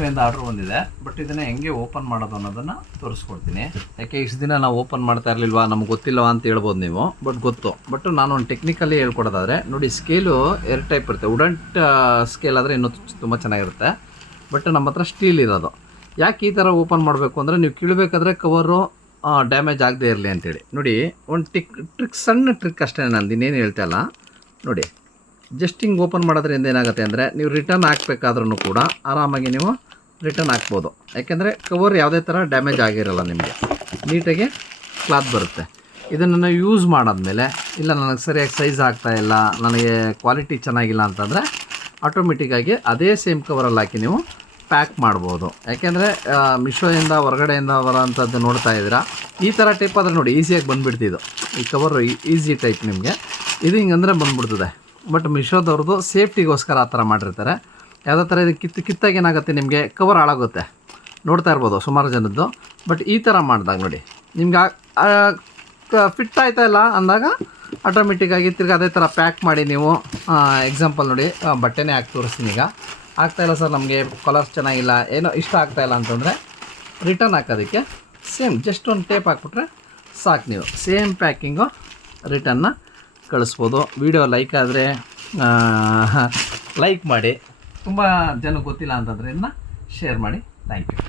ಮೀಶೋಯಿಂದ order ಬಂದಿದೆ. But ಇದನ್ನು ಹೆಂಗೆ ಓಪನ್ ಮಾಡೋದು ಅನ್ನೋದನ್ನು ತೋರಿಸ್ಕೊಡ್ತೀನಿ. ಯಾಕೆ ಇಷ್ಟು ದಿನ ನಾವು ಓಪನ್ ಮಾಡ್ತಾ ಇರಲಿಲ್ವಾ, ನಮ್ಗೆ ಗೊತ್ತಿಲ್ಲವಾ ಅಂತ ಹೇಳ್ಬೋದು ನೀವು. ಬಟ್ ಗೊತ್ತು. ಬಟ್ ನಾನು ಒಂದು ಟೆಕ್ನಿಕಲಿ ಹೇಳ್ಕೊಡೋದಾದರೆ ನೋಡಿ, ಸ್ಕೇಲು 2 ಟೈಪ್ ಇರುತ್ತೆ. ವುಡಂಟ್ ಸ್ಕೇಲ್ ಆದರೆ ಇನ್ನೂ ತುಂಬ ಚೆನ್ನಾಗಿರುತ್ತೆ. ಬಟ್ ನಮ್ಮ ಹತ್ರ ಸ್ಟೀಲ್ ಇರೋದು. ಯಾಕೆ ಈ ಥರ ಓಪನ್ ಮಾಡಬೇಕು ಅಂದರೆ, ನೀವು ಕೀಳಬೇಕಾದ್ರೆ ಕವರು ಡ್ಯಾಮೇಜ್ ಆಗದೆ ಇರಲಿ ಅಂತೇಳಿ. ನೋಡಿ, ಒಂದು ಟ್ರಿಕ್ ಸಣ್ಣ ಟ್ರಿಕ್ ಅಷ್ಟೇ, ನಾನು ಇನ್ನೇನು ಹೇಳ್ತಾ ಇಲ್ಲ. ನೋಡಿ, ಜಸ್ಟ್ ಹಿಂಗೆ ಓಪನ್ ಮಾಡೋದ್ರಿಂದ ಏನಾಗುತ್ತೆ ಅಂದರೆ, ನೀವು ರಿಟರ್ನ್ ಹಾಕ್ಬೇಕಾದ್ರೂ ಕೂಡ ಆರಾಮಾಗಿ ನೀವು ರಿಟರ್ನ್ ಹಾಕ್ಬೋದು. ಯಾಕೆಂದರೆ ಕವರ್ ಯಾವುದೇ ಥರ ಡ್ಯಾಮೇಜ್ ಆಗಿರಲ್ಲ, ನಿಮಗೆ ನೀಟಾಗಿ ಕ್ಲಾತ್ ಬರುತ್ತೆ. ಇದನ್ನು ಯೂಸ್ ಮಾಡಾದ್ಮೇಲೆ, ಇಲ್ಲ ನನಗೆ ಸರಿಯಾಗಿ ಸೈಜ್ ಆಗ್ತಾಯಿಲ್ಲ, ನನಗೆ ಕ್ವಾಲಿಟಿ ಚೆನ್ನಾಗಿಲ್ಲ ಅಂತಂದರೆ ಆಟೋಮೆಟಿಕ್ಕಾಗಿ ಅದೇ ಸೇಮ್ ಕವರಲ್ಲಿ ಹಾಕಿ ನೀವು ಪ್ಯಾಕ್ ಮಾಡ್ಬೋದು. ಯಾಕೆಂದರೆ ಮಿಶೋಯಿಂದ ಹೊರಗಡೆಯಿಂದ ಬರೋಂಥದ್ದು ನೋಡ್ತಾ ಇದ್ದೀರಾ, ಈ ಥರ ಟೈಪ್ ಆದರೆ ನೋಡಿ ಈಸಿಯಾಗಿ ಬಂದುಬಿಡ್ತಿದ್ದು. ಈ ಕವರ್ ಈಸಿ ಟೈಪ್ ನಿಮಗೆ ಇದು ಹಿಂಗಂದರೆ ಬಂದುಬಿಡ್ತದೆ. ಬಟ್ ಮಿಶೋದವ್ರದ್ದು ಸೇಫ್ಟಿಗೋಸ್ಕರ ಆ ಥರ ಮಾಡಿರ್ತಾರೆ. ಯಾವುದೇ ಥರ ಇದು ಕಿತ್ತಾಗಿ ಏನಾಗುತ್ತೆ, ನಿಮಗೆ ಕವರ್ ಹಾಳಾಗುತ್ತೆ. ನೋಡ್ತಾ ಇರ್ಬೋದು ಸುಮಾರು ಜನದ್ದು. ಬಟ್ ಈ ಥರ ಮಾಡಿದಾಗ ನೋಡಿ, ನಿಮ್ಗೆ ಫಿಟ್ ಆಯ್ತಾ ಇಲ್ಲ ಅಂದಾಗ ಆಟೋಮೆಟಿಕ್ಕಾಗಿ ತಿರ್ಗಿ ಅದೇ ಥರ ಪ್ಯಾಕ್ ಮಾಡಿ ನೀವು. ಎಕ್ಸಾಂಪಲ್ ನೋಡಿ, ಬಟ್ಟೆನೇ ಹಾಕಿ ತೋರಿಸ್ತೀನಿ. ಈಗ ಆಗ್ತಾಯಿಲ್ಲ ಸರ್, ನಮಗೆ ಕಲರ್ಸ್ ಚೆನ್ನಾಗಿಲ್ಲ, ಏನೋ ಇಷ್ಟ ಆಗ್ತಾಯಿಲ್ಲ ಅಂತಂದರೆ ರಿಟರ್ನ್ ಹಾಕೋದಕ್ಕೆ ಸೇಮ್ ಜಸ್ಟ್ ಒಂದು ಟೇಪ್ ಹಾಕ್ಬಿಟ್ರೆ ಸಾಕು. ನೀವು ಸೇಮ್ ಪ್ಯಾಕಿಂಗು ರಿಟರ್ನ್ನ ಕಳಿಸ್ಬೋದು. ವಿಡಿಯೋ ಲೈಕ್ ಆದರೆ ಲೈಕ್ ಮಾಡಿ. ತುಂಬ ಜನಕ್ಕೆ ಗೊತ್ತಿಲ್ಲ ಅಂತಂದರೆ ಇದನ್ನ ಶೇರ್ ಮಾಡಿ. Thank you.